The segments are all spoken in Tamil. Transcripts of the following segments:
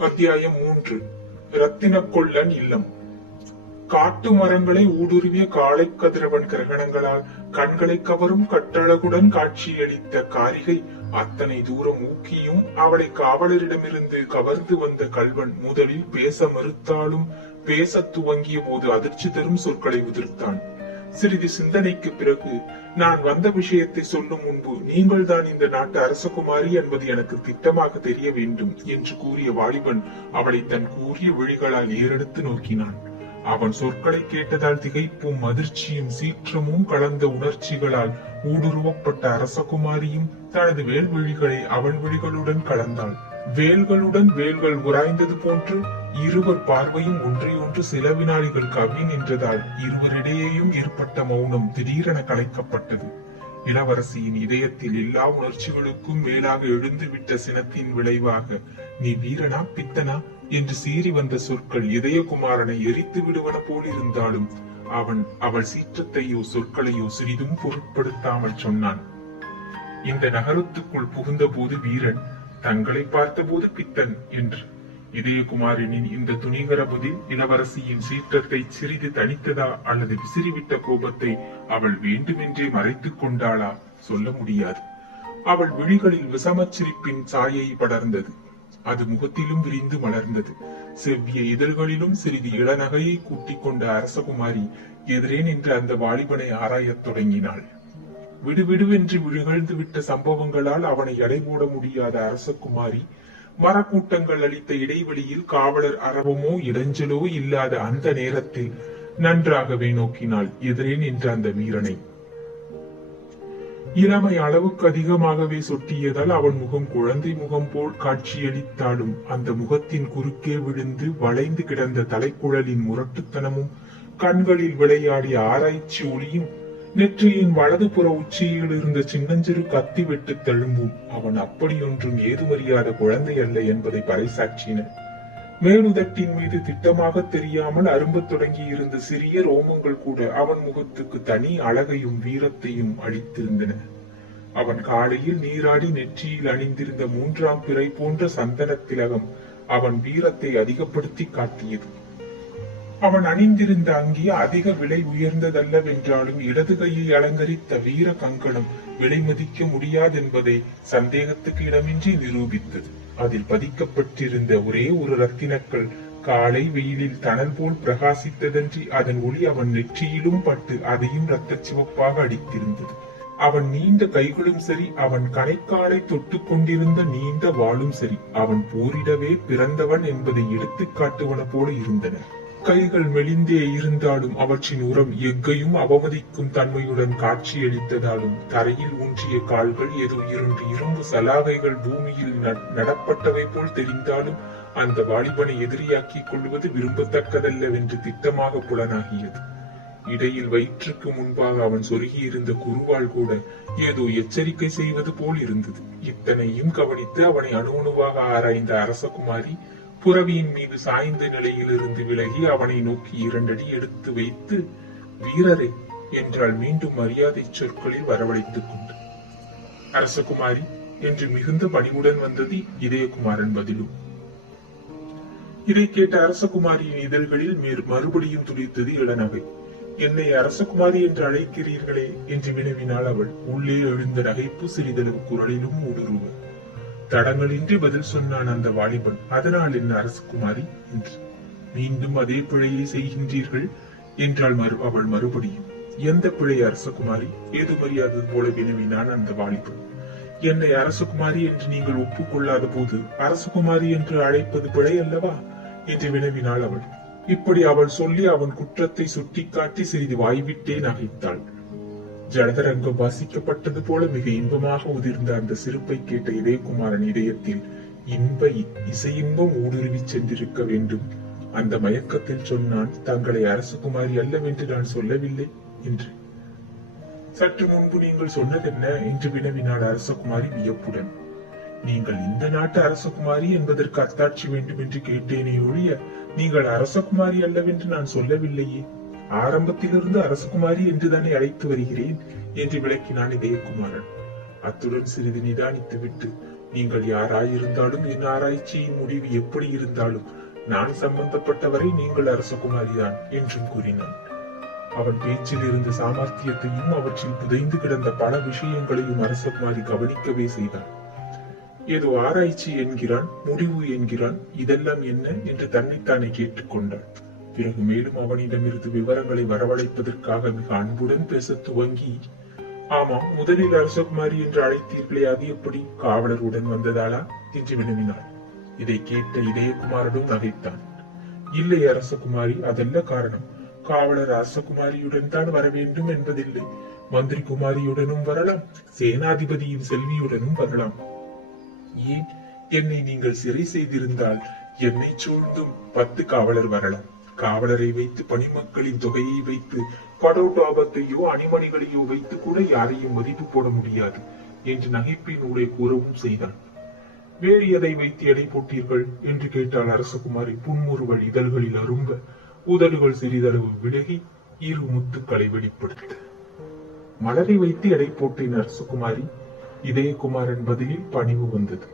அத்தியாயம் மூன்று. ரத்தின கொள்ளன் இல்லம். காட்டு மரங்களை ஊடுருவிய காளை கதிரவன் கிரகணங்களால் கண்களை கவரும் கட்டழகுடன் காட்சியளித்த காரிகை அத்தனை தூரம் ஊக்கியும் அவளை காவலரிடமிருந்து கவர்ந்து வந்த கல்வன் முதலில் பேச மறுத்தாலும் பேசத் துவங்கிய போது அதிர்ச்சி தரும் சொற்களை உதிர்த்தான். சிறிது சிந்தனைக்கு பிறகு நான் வந்த விஷயத்தை சொல்லும் முன்பு நீங்கள் தான் இந்த நாட்டு அரசகுமாரி என்பது எனக்கு திட்டமாக தெரிய வேண்டும் என்று கூறிய வாலிபன் அவளை தன் கூறிய விழிகளால் ஏறெடுத்து நோக்கினான். அவன் சொற்களை கேட்டதால் திகைப்பும் அதிர்ச்சியும் சீற்றமும் கலந்த உணர்ச்சிகளால் ஊடுருவப்பட்ட அரசகுமாரியும் தனது வேல்விழிகளை அவன் விழிகளுடன் கலந்தாள். வேல்களுடன் வேல்கள் உராய்ந்தது போன்று இருவர் பார்வையும் ஒன்றை ஒன்று சில வினாடிகள் கவி நின்றதால் இருவரிடையேயும் ஏற்பட்ட மௌனம் திடீரென கலைக்கப்பட்டது. இளவரசியின் இதயத்தில் எல்லா உணர்ச்சிகளுக்கும் மேலாக எழுந்துவிட்ட சினத்தின் விளைவாக நீ வீரனா பித்தனா? என்று சீறி வந்த சொற்கள் இதயகுமாரனை எரித்து விடுவன போல் இருந்தாலும் அவன் அவள் சீற்றத்தையோ சொற்களையோ சிறிதும் பொருட்படுத்தாமல் சொன்னான். இந்த நகரத்துக்குள் புகுந்த போது வீரன் தங்களை பார்த்தபோது பித்தன் என்று இதயகுமாரனின் இந்த துணிகர பதில் இளவரசியின் சீற்றத்தை சிறிது தணித்ததா அல்லது விசிறிவிட்ட கோபத்தை அவள் வேண்டுமென்றே மறைத்துக் கொண்டாளா சொல்ல முடியாது. அவள் விழிகளில் விஷமச்சிரிப்பின் சாயை படர்ந்தது. அது முகத்திலும் விரிந்து மலர்ந்தது. செவ்விய இதழ்களிலும் சிறிது இளநகையை கூட்டிக் கொண்ட அரசகுமாரி எதிரே நின்ற அந்த வாலிபனை ஆராயத் தொடங்கினாள். விடுவிடுவென்று விழுகழ்ந்து விட்ட சம்பவங்களால் அவனை எடை போட முடியாத அரசகுமாரி மரக்கூட்டங்கள் அளித்த இடைவெளியில் காவலர் அரவமோ இடைஞ்சலோ இல்லாத அந்த நேரத்தில் நன்றாகவே நோக்கினாள் எதிரே நின்ற அந்த வீரனை. இளமை அளவுக்கு அதிகமாகவே சொட்டியதால் அவன் முகம் குழந்தை முகம் போல் காட்சியளித்தாலும் அந்த முகத்தின் குறுக்கே விழுந்து வளைந்து கிடந்த தலைக்குழலின் முரட்டுத்தனமும் கண்களில் விளையாடிய ஆராய்ச்சி ஒளியும் நெற்றியின் வலதுபுற உச்சியில் இருந்த சின்னஞ்சிறு கத்தி வெட்டு தழும்பும். அவன் அப்படியொன்றும் ஏதுமறியாத குழந்தை அல்ல என்பதை பறைசாற்றின. மேலுதட்டின் மீது திட்டமாக தெரியாமல் அரும்பத் தொடங்கி இருந்த சிறிய ரோமங்கள் கூட அவன் முகத்துக்கு தனி அழகையும் வீரத்தையும் அளித்திருந்தன. அவன் காலையில் நீராடி நெற்றியில் அணிந்திருந்த மூன்றாம் பிறை போன்ற சந்தன திலகம் அவன் வீரத்தை அதிகப்படுத்தி காட்டியது. அவன் அணிந்திருந்த அங்கி அதிக விலை உயர்ந்ததல்லவென்றாலும் இடது கையை அலங்கரித்த வீர கங்கணம் விலை மதிக்க முடியாதென்பதை சந்தேகத்துக்கு இடமின்றி நிரூபித்தது. அதில் பதிக்கப்பட்டிருந்த ஒரே ஒரு ரத்தினக்கள் காலை வெயிலில் தணல் போல் பிரகாசித்ததன்றி அதன் ஒளி அவன் நெற்றியிலும் பட்டு அதையும் ரத்த சிவப்பாக அடித்திருந்தது. அவன் நீண்ட கைகளும் சரி அவன் கணைக்காலை தொட்டு கொண்டிருந்த நீண்ட வாளும் சரி அவன் போரிடவே பிறந்தவன் என்பதை எடுத்துக்காட்டுவன போல இருந்தன. கைகள் மெலிந்தே இருந்தாலும் அவற்றின் உரம் எக்கையும் அவமதிக்கும் தன்மையுடன் காட்சியளித்ததாலும் தரையில் ஊன்றிய கால்கள் ஏதோ இரண்டு இரும்பு சலாகைகள் பூமியில் நடப்பட்டவை போல் தெரிந்தாலும் அந்த வாலிபனை எதிரியாக்கிக் கொள்வது விரும்பத்தக்கதல்லவென்று திட்டமாக புலனாகியது. இடையில் வயிற்றுக்கு முன்பாக அவன் சொருகியிருந்த குருவால் கூட ஏதோ எச்சரிக்கை செய்வது போல் இருந்தது. இத்தனையும் கவனித்து அவனை அணு அணுவாக ஆராய்ந்த அரசகுமாரி புறவியின் மீது சாய்ந்த நிலையிலிருந்து விலகி அவனை நோக்கி இரண்டடி எடுத்து வைத்து வீரரே என்றால் மீண்டும் மரியாதை சொற்களில் வரவழைத்துக் கொண்டு. அரசகுமாரி என்று மிகுந்த பணிவுடன் வந்தது இதயகுமாரன் பதிலும் இதை கேட்ட அரசகுமாரியின் இதழ்களில் மறுபடியும் துடித்தது இளநகை. என்னை அரசகுமாரி என்று அழைக்கிறீர்களே என்று வினவினாள் அவள். உள்ளே எழுந்த நகைப்பு சிறிதளவு குரலிலும் ஊடுருவ. தடங்களின்றி பதில் சொன்னான் அந்த வாலிபன். அதனால் என்ன அரசகுமாரி என்று மீண்டும் அதே பிழையை செய்கின்றீர்கள்? என்றாள் மறு அவள் மறுபடியும். எந்த பிழை அரசகுமாரி ஏது மரியாதை போல வினவினான் அந்த வாலிபன். என்னை அரசகுமாரி என்று நீங்கள் ஒப்புக்கொள்ளாத போது அரசகுமாரி என்று அழைப்பது பிழை அல்லவா? என்று வினவினாள் அவள். இப்படி அவள் சொல்லி அவன் குற்றத்தை சுட்டிக்காட்டி சிறிது வாய்விட்டே நகைத்தாள். ஜலதரங்கம் வாசிக்கப்பட்டது போல மிக இன்பமாக உதிர்ந்த அந்த சிரிப்பை கேட்ட இதயகுமாரன் இதயத்தில் இன்ப இசையின்பம் ஊடுருவி சென்றிருக்க வேண்டும். அந்த மயக்கத்தில் சொன்னான் தங்களை அரசகுமாரி அல்லவென்று நான் சொல்லவில்லை என்று. சற்று முன்பு நீங்கள் சொன்னதென்ன? என்று வினவினாள் அரசகுமாரி வியப்புடன். நீங்கள் இந்த நாட்டு அரசகுமாரி என்பதற்கு அத்தாட்சி வேண்டும் என்று கேட்டேனே ஒழிய நீங்கள் அரசகுமாரி அல்லவென்று நான் சொல்லவில்லையே. ஆரம்பத்திலிருந்து அரசகுமாரி என்றுதானே அழைத்து வருகிறேன் என்று விளக்கினான் இதயகுமாரன் அத்துடன் சிறிது நிதானித்துவிட்டு நீங்கள் யாராயிருந்தாலும் என் ஆராய்ச்சியின் முடிவு எப்படி இருந்தாலும் நான் சம்பந்தப்பட்டவரை நீங்கள் அரசகுமாரிதான் என்றும் கூறினான். அவன் பேச்சில் இருந்த சாமர்த்தியத்தையும் அவற்றில் புதைந்து கிடந்த பல விஷயங்களையும் அரசகுமாரி கவனிக்கவே செய்தான். ஏதோ ஆராய்ச்சி என்கிறான் முடிவு என்கிறான் இதெல்லாம் என்ன? என்று தன்னைத்தானே கேட்டுக்கொண்டாள் பிறகு மேலும் அவனிடமிருந்து விவரங்களை வரவழைப்பதற்காக மிக அன்புடன் பேச துவங்கி ஆமாம் முதலில் அரசகுமாரி என்று அழைத்தீர்களே அது எப்படி? காவலருடன் வந்ததாளா என்று வினவினாள். இதை கேட்ட இதயகுமாரனும் நகைத்தான். இல்லை அரசகுமாரி அதல்ல காரணம். காவலர் அரசகுமாரியுடன் தான் வர வேண்டும் என்பதில்லை. மந்திரி குமாரியுடனும் வரலாம் சேனாதிபதியின் செல்வியுடனும் வரலாம். ஏன்? என்னை நீங்கள் சிறை செய்திருந்தால் என்னை சூழ்ந்தும் பத்து காவலர் வரலாம். காவலரை வைத்து பணிமக்களின் தொகையை வைத்து படோடாபத்தையோ அணிமணிகளையோ வைத்து கூட யாரையும் மதிப்பு போட முடியாது என்று நகைப்பின் ஊடே கூறவும் செய்தான். வேறு எதை வைத்து எடை போட்டீர்கள்? என்று கேட்டால் அரசகுமாரி புன்முறுவல் இதழ்களில் அரும்ப உதடுகள் சிறிதளவு விலகி இரு முத்துக்களை வெளிப்படுத்த. மலரை வைத்து எடை போட்டின் அரசகுமாரி. இதயகுமாரன் பதிலில் பணிவு வந்தது.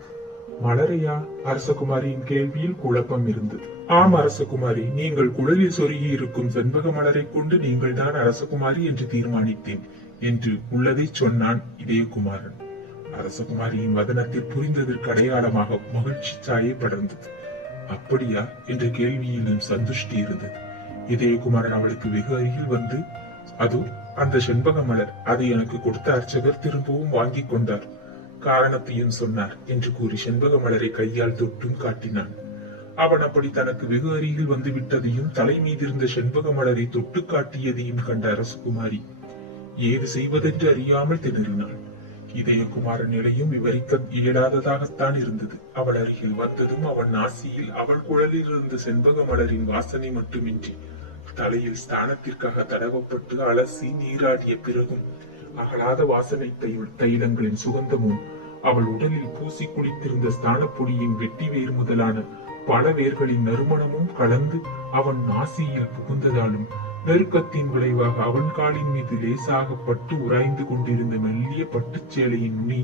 மலரையா அரசகுமாரியின் கேள்வியில் குழப்பம் இருந்தது. ஆம் அரசகுமாரி நீங்கள் குழலில் சொருகி இருக்கும் செண்பக மலரை கொண்டு நீங்கள் தான் அரசகுமாரி என்று தீர்மானித்தேன் என்று உள்ளதை சொன்னான் இதயகுமாரன். அரசகுமாரியின் வதனத்தில் புரிந்ததற்கு அடையாளமாக மகிழ்ச்சி சாயை படர்ந்தது. அப்படியா? என்ற கேள்வியிலும் சந்துஷ்டி இருந்தது. இதயகுமாரன் அவளுக்கு வெகு அருகில் வந்து அதோ அந்த செண்பக மலர் அதை எனக்கு கொடுத்த அர்ச்சகர் திரும்பவும் வாங்கிக் கொண்டார். காரணத்தையும் சொன்னார் என்று கூறி செண்பக மலரை கையால் தொட்டும் காட்டினான். அவன் அப்படி தனக்கு வெகு அருகில் வந்து விட்டதையும் தலை மீதிருந்த செண்பக மலரை தொட்டு காட்டியதையும் கண்ட அரசகுமாரி ஏது செய்வதென்று அறியாமல் திணறினாள். இதயகுமாரன் நிலையும் விவரிக்க இயலாததாகத்தான் இருந்தது. அவள் அருகில் வந்ததும் அவன் நாசியில் அவள் குழலில் இருந்த செண்பக மலரின் வாசனை மட்டுமின்றி தலையில் ஸ்தானத்திற்காக தடவப்பட்டு அலசி நீராடிய பிறகும் அகலாத வாசனை தைலங்களின் சுகந்தமும் அவள் உடலில் பூசி குளித்திருந்த ஸ்தானப்பொடியின் வெட்டி வேர் முதலான பல வேர்களின் நறுமணமும் கலந்து அவன் நாசியில் புகுந்ததாலும் நெருக்கத்தின் விளைவாக அவன் காலின் மீது லேசாக பட்டு உராய்ந்து கொண்டிருந்த மெல்லிய பட்டுச்சேலையின் நுனி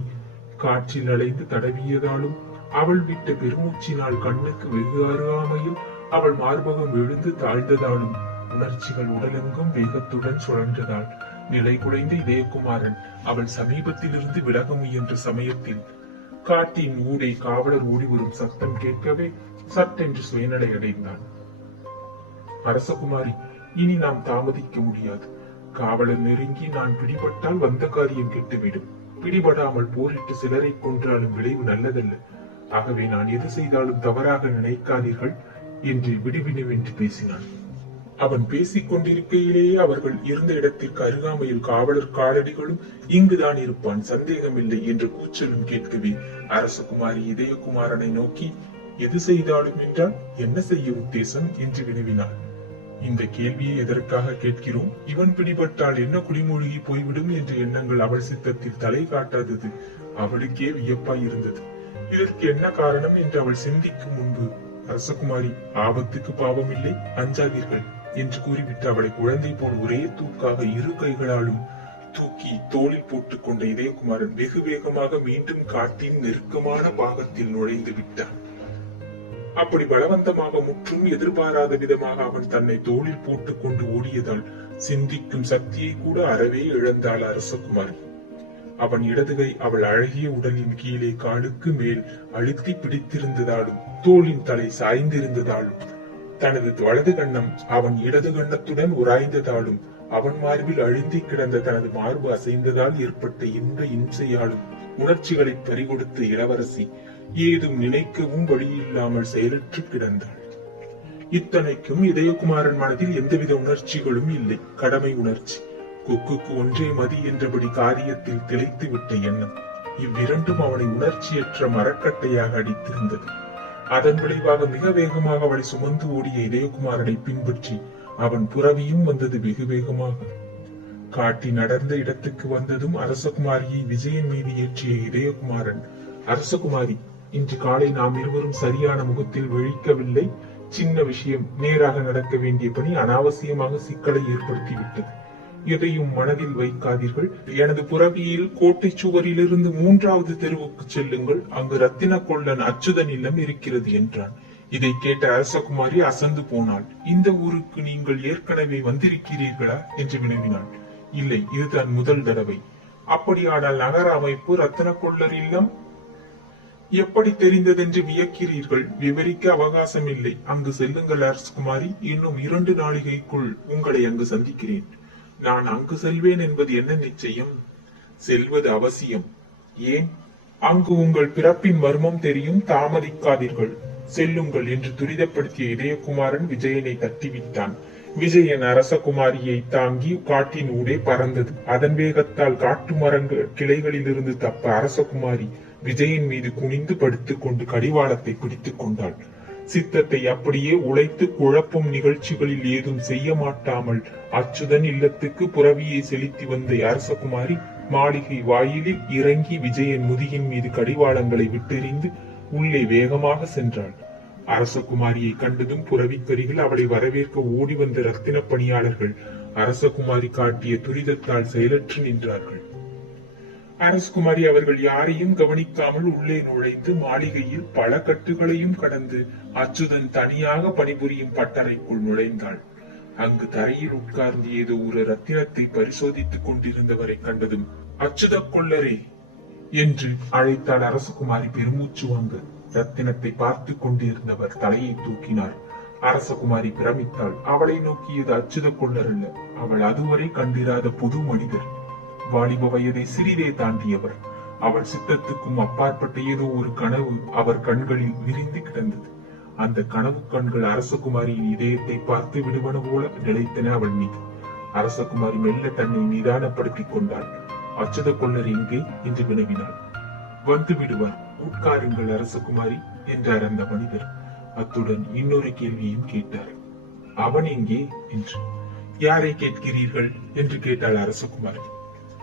காற்றில் அலைந்து தடவியதாலும் அவள் விட்ட பெருமூச்சினால் கண்ணுக்கு வெகு அருகாமையில் அவள் மார்பகம் விழுந்து தாழ்ந்ததாலும் உணர்ச்சிகள் உடலெங்கும் வேகத்துடன் சுழன்றதால் நிலை குலைந்த இதயகுமாரன் அவள் சமீபத்திலிருந்து விலக முயன்ற சமயத்தில் காட்டின் ஊடே காவலர் ஓடி வரும் சத்தம் கேட்கவே சட்டென்று சுயநடை அடைந்தான் அரசகுமாரி இனி நாம் தாமதிக்க முடியாது. காவலர் நெருங்கி நான் பிடிபட்டால் வந்த காரியம் கெட்டுவிடும். பிடிபடாமல் போரிட்டு சிலரை கொன்றாலும் விளைவு நல்லதல்ல. ஆகவே நான் எது செய்தாலும் தவறாக நினைக்காதீர்கள் என்று விடுவிடுவென்று பேசினான். அவன் பேசிக் கொண்டிருக்கையிலேயே அவர்கள் இருந்த இடத்திற்கு அருகாமையில் காவலர் காலடிகளும் இங்குதான் இருப்பான் சந்தேகமில்லை என்று கூச்சலும் கேட்கவே அரசகுமாரி இதயகுமாரனை நோக்கி எது செய்தாலும் என்றால் என்ன செய்ய உத்தேசம்? என்று வினவினாள். இந்த கேள்வியை எதற்காக கேட்கிறோம்? இவன் பிடிபட்டால் என்ன குடிமூழ்கி போய்விடும்? என்ற எண்ணங்கள் அவள் சித்தத்தில் தலை காட்டாதது அவளுக்கே வியப்பாய் இருந்தது இதற்கு என்ன காரணம்? என்று அவள் சிந்திக்கும் முன்பு அரசகுமாரி ஆபத்துக்கு பாவம் இல்லை அஞ்சாதீர்கள். என்று கூறிவிட்டு அவளை குழந்தை போல் ஒரே தூக்காக இரு கைகளாலும் தூக்கி தோளில் போட்டுக் கொண்ட இதயகுமாரன் வெகு வேகமாக மீண்டும் காட்டின் நெருக்கமான பாகத்தில் நுழைந்து விட்டான். அப்படி பலவந்தமாக முற்றும் எதிர்பாராத விதமாக அவன் தன்னை தோளில் போட்டுக் கொண்டு ஓடியதால் சிந்திக்கும் சக்தியை கூட அறவே இழந்தாள் அரசகுமாரி. அவன் இடதுகை அவள் அழகிய உடலின் கீழே காலுக்கு மேல் அழுத்தி பிடித்திருந்ததாலும் தோளின் தலை சாய்ந்திருந்ததாலும் தனது வலது கண்ணம் அவன் இடது கண்ணத்துடன் உராய்ந்ததாலும் அவன் மார்பில் அழுந்தி கிடந்த தனது மார்பு அசைந்ததால் ஏற்பட்ட இன்ப இம்சையாலும் உணர்ச்சிகளை பறிகொடுத்த இளவரசி ஏதும் நினைக்கவும் வழியில்லாமல் செயலற்று கிடந்தாள். இத்தனைக்கும் இதயகுமாரன் மனதில் எந்தவித உணர்ச்சிகளும் இல்லை. கடமை உணர்ச்சி. கொக்குக்கு ஒன்றே மதி என்றபடி காரியத்தில் திளைத்து விட்ட எண்ணம். இவ்விரண்டும் அவனை உணர்ச்சியற்ற மரக்கட்டையாக அடித்திருந்தது. அதன் விளைவாக மிக வேகமாக அவளை சுமந்து ஓடிய இதயகுமாரனை பின்பற்றி அவன் புறவியும் வந்தது வெகு வேகமாக காட்டி நடந்த இடத்துக்கு வந்ததும் அரசகுமாரியை விஜயன் மீது ஏற்றிய இதயகுமாரன் அரசகுமாரி இன்று காலை நாம் இருவரும் சரியான முகத்தில் விழிக்கவில்லை. சின்ன விஷயம் நேராக நடக்க வேண்டிய பணி அனாவசியமாக சிக்கலை ஏற்படுத்திவிட்டது. எதையும் மனதில் வைக்காதீர்கள். எனது புறவியில் கோட்டை சுவரிலிருந்து மூன்றாவது தெருவுக்கு செல்லுங்கள். அங்கு ரத்தின கொள்ளன் அச்சுதன் இல்லம் இருக்கிறது என்றான். இதை கேட்ட அரசகுமாரி அசந்து போனாள். இந்த ஊருக்கு நீங்கள் ஏற்கனவே வந்திருக்கிறீர்களா? என்று வினவினாள். இல்லை இதுதான் முதல் தடவை. அப்படியானால் நகர அமைப்பு ரத்தின கொள்ளர் இல்லம்? எப்படி தெரிந்ததென்று வியக்கிறீர்கள்? விவரிக்க அவகாசம் இல்லை. அங்கு செல்லுங்கள் அரசகுமாரி. இன்னும் இரண்டு நாளிகைக்குள் உங்களை அங்கு சந்திக்கிறேன். நான் அங்கு செல்வேன் என்பது என்ன நிச்சயம்? செல்வது அவசியம். ஏன்? அங்கு உங்கள் பிறப்பின் மர்மம் தெரியும் தாமதிக்காதீர்கள். செல்லுங்கள் என்று துரிதப்படுத்திய இதயகுமாரன் விஜயனை தட்டிவிட்டான். விஜயன் அரசகுமாரியை தாங்கி காட்டின் ஊடே பறந்தது. அதன் வேகத்தால் காட்டு மரங்கள் கிளைகளிலிருந்து தப்ப அரசகுமாரி விஜயன் மீது குனிந்து படுத்துக் கொண்டு கடிவாளத்தை பிடித்துக் கொண்டாள். சித்தத்தை அப்படியே உழைத்து குழப்பும் நிகழ்ச்சிகளில் ஏதும் செய்ய மாட்டாமல் அச்சுதன் இல்லத்துக்கு புறவியை செலுத்தி வந்த அரசகுமாரி மாளிகை வாயிலில் இறங்கி விஜயன் முதுகின் மீது கடிவாளங்களை விட்டெறிந்து உள்ளே வேகமாக சென்றாள். அரசகுமாரியை கண்டதும் புறவிக்கரிகள் அவளை வரவேற்க ஓடி வந்த ரத்தின பணியாளர்கள் அரசகுமாரி காட்டிய துரிதத்தால் செயலற்று நின்றார்கள். அரசகுமாரி அவர்கள் யாரையும் கவனிக்காமல் உள்ளே நுழைந்து மாளிகையில் பல கட்டுகளையும் கடந்து அச்சுதன் தனியாக பணிபுரியும் பட்டறைக்குள் நுழைந்தாள். அங்கு தரையில் உட்கார்ந்து ஏதோ ஒரு ரத்தினத்தை பரிசோதித்துக் கொண்டிருந்தவரை கண்டதும் அச்சுத கொள்ளரே என்று அழைத்தாள் அரசகுமாரி பெருமூச்சு வாங்க. ரத்தினத்தை பார்த்து கொண்டிருந்தவர் தலையை தூக்கினார். அரசகுமாரி பிரமித்தாள். அவளை நோக்கியது அச்சுத கொள்ளர் அல்ல. அவள் அதுவரை கண்டிராத புது மனிதர். வாலிப வயதை சிறிதே தாண்டியவர். அவள் சித்தத்துக்கும் அப்பாற்பட்ட ஏதோ ஒரு கனவு அவர் கண்களில் விரிந்து கிடந்தது. அந்த கனவு கண்கள் அரசகுமாரியின் இதயத்தை பார்த்து விடுவன போல நிலைத்தன அவள் மீது. அரசகுமாரி மெல்ல தன்னை நிதானப்படுத்திக் கொண்டாள். அச்சுத கொள்ளர் எங்கே? என்று வினவினாள். வந்து விடுவார் உட்காருங்கள் அரசகுமாரி என்றார் அந்த மனிதர். அத்துடன் இன்னொரு கேள்வியும் கேட்டார். அவன் எங்கே? என்று. யாரை கேட்கிறீர்கள்? என்று கேட்டாள் அரசகுமாரி.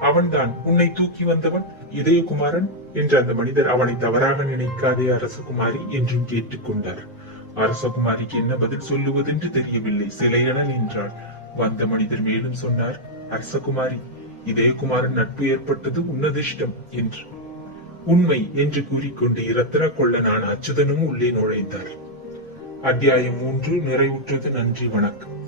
அவன்தான் உன்னை தூக்கி வந்தவன் இதயகுமாரன் என்று அந்த மனிதர் அவனை தவறாக நினைக்காதே அரசகுமாரி என்றும் கேட்டுக்கொண்டார். அரசகுமாரிக்கு என்ன பதில் சொல்லுவதென்று தெரியவில்லை. சிலையென நின்றாள் வந்த மனிதர் மேலும் சொன்னார் அரசகுமாரி இதயகுமாரன் நட்பு ஏற்பட்டது உன்னதிஷ்டம் என்று. உண்மை என்று கூறிக்கொண்டு இரத்தன கொள்ளனான அச்சுதனும் உள்ளே நுழைந்தார். அத்தியாயம் மூன்று நிறைவுற்றது. நன்றி வணக்கம்.